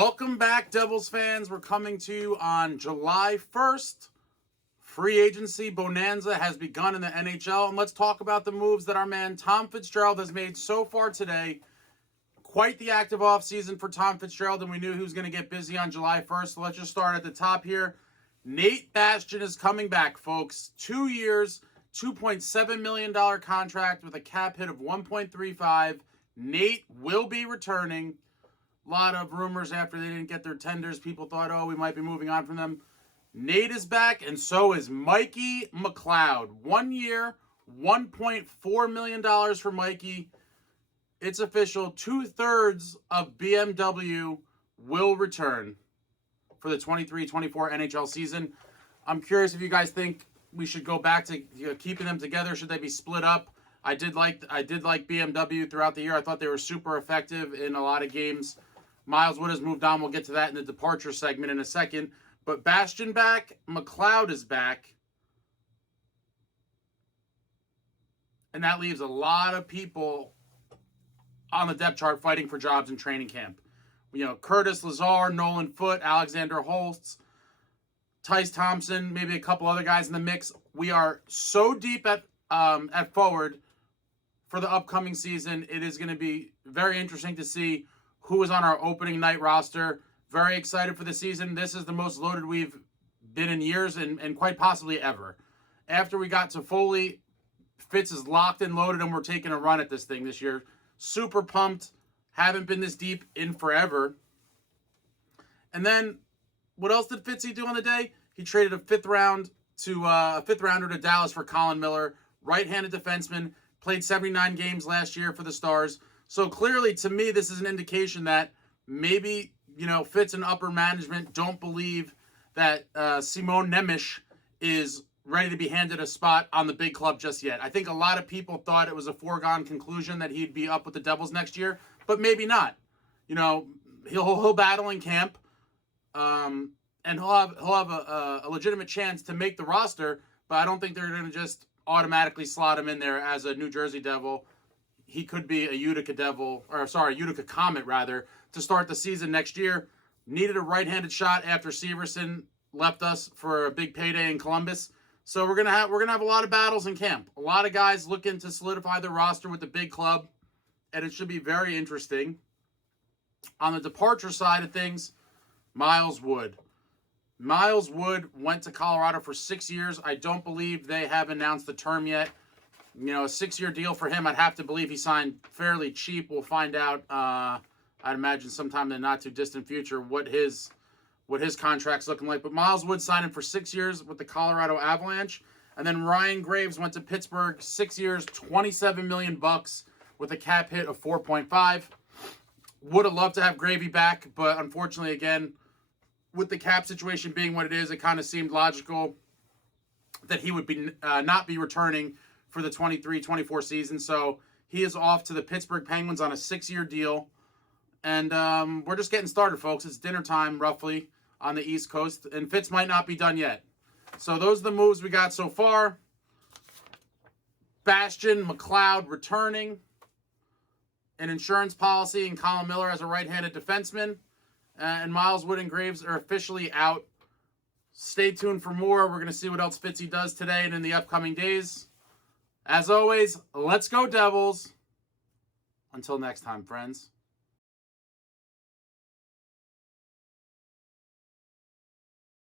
Welcome back, Devils fans. We're coming to you on July 1st. Free agency bonanza has begun in the NHL, and let's talk about the moves that our man Tom Fitzgerald has made so far today. Quite the active offseason for Tom Fitzgerald, and we knew he was going to get busy on July 1st, so let's just start at the top here. Natebastian is coming back, folks. 2 years, $2.7 million contract with a cap hit of 1.35. Nate will be returning. A lot of rumors after they didn't get their tenders. People thought, oh, we might be moving on from them. Nate is back, and so is McLeod. 1 year, $1.4 million for Mikey. It's official. 2/3 of BMW will return for the 23-24 NHL season. I'm curious if you guys think we should go back to keeping them together. Should they be split up? I did like BMW throughout the year. I thought they were super effective in a lot of games. Miles Wood has moved on. We'll get to that in the departure segment in a second. But Bastian back, McLeod is back. And that leaves a lot of people on the depth chart fighting for jobs in training camp. You know, Curtis Lazar, Nolan Foote, Alexander Holtz, Tyce Thompson, maybe a couple other guys in the mix. We are so deep at forward for the upcoming season. It is going to be very interesting to see who is on our opening night roster. Very excited for the season. This is the most loaded we've been in years and quite possibly ever. After we got to Foley, Fitz is locked and loaded, and we're taking a run at this thing this year. Super pumped. Haven't been this deep in forever. And then, what else did Fitzy do on the day? He traded a fifth rounder to Dallas for Colin Miller, right-handed defenseman, played 79 games last year for the Stars. So clearly, to me, this is an indication that maybe, Fitz and upper management don't believe that Simon Nemec is ready to be handed a spot on the big club just yet. I think a lot of people thought it was a foregone conclusion that he'd be up with the Devils next year, but maybe not. He'll battle in camp, and he'll have a legitimate chance to make the roster, but I don't think they're going to just automatically slot him in there as a New Jersey Devil. He could be a Utica Comet, rather, to start the season next year. Needed a right-handed shot after Severson left us for a big payday in Columbus. So we're gonna have a lot of battles in camp. A lot of guys looking to solidify their roster with the big club, and it should be very interesting. On the departure side of things, Miles Wood. Miles Wood went to Colorado for 6 years. I don't believe they have announced the term yet. A 6-year deal for him. I'd have to believe he signed fairly cheap. We'll find out, I'd imagine sometime in the not-too-distant future, what his contract's looking like. But Miles Wood signed him for 6 years with the Colorado Avalanche. And then Ryan Graves went to Pittsburgh, 6 years, $27 million with a cap hit of 4.5. Would have loved to have Gravy back, but unfortunately, again, with the cap situation being what it is, it kind of seemed logical that he would be not be returning for the 23-24 season. So he is off to the Pittsburgh Penguins on a 6-year deal. And we're just getting started, folks. It's dinner time, roughly, on the East Coast. And Fitz might not be done yet. So those are the moves we got so far. Bastian, McLeod returning. An insurance policy and Colin Miller as a right-handed defenseman. And Miles Wood and Graves are officially out. Stay tuned for more. We're going to see what else Fitzy does today and in the upcoming days. As always, let's go Devils. Until next time, friends.